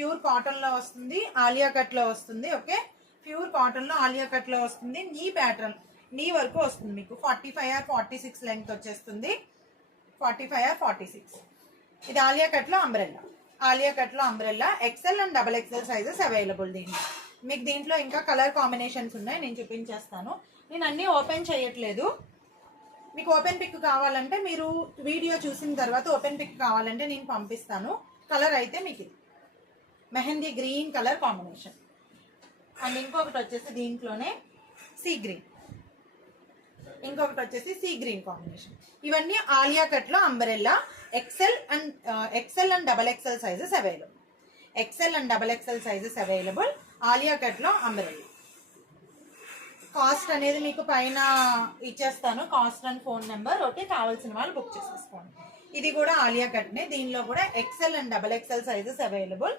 Pure cotton లో వస్తుంది, Alia cut లో వస్తుంది. ఓకే, ప్యూర్ కాటన్ లో ఆలియా కట్ లో వస్తుంది. నీ ప్యాటర్న్ నీ వరకు వస్తుంది మీకు. 45 ఆర్ 46 లెంగ్త్ వచ్చేస్తుంది. 45 ఆర్ 46. ఇది ఆలియా కట్ లో అంబ్రెల్లా. ఆలియా కట్ లో umbrella XL and double XL sizes available దీంట్లో. మీకు దీంట్లో ఇంకా కలర్ కాంబినేషన్స్ ఉన్నాయి, నేను చూపించేస్తాను. నేను అన్ని ఓపెన్ చేయట్లేదు. మీకు ఓపెన్ పిక్ కావాలంటే మీరు వీడియో చూసిన తర్వాత ఓపెన్ పిక్ కావాలంటే నేను పంపిస్తాను. కలర్ అయితే మీకు ఇది mehndi green colour combination. And ఇంకొకటి వచ్చేసి దీంట్లోనే సీ గ్రీన్, ఇంకొకటి వచ్చేసి సీ గ్రీన్ కాంబినేషన్. ఇవన్నీ ఆలియా కట్ లో umbrella XL and double XL sizes available. XL and double XL sizes available Alia cut లో అంబ్రెల్లా. కాస్ట్ అనేది మీకు పైన ఇచ్చేస్తాను, cost and phone number. Okay, కావాల్సిన వాళ్ళు బుక్ చేసేసుకోండి. ఇది కూడా ఆలియా కట్నే. దీనిలో కూడా XL and double XL sizes available.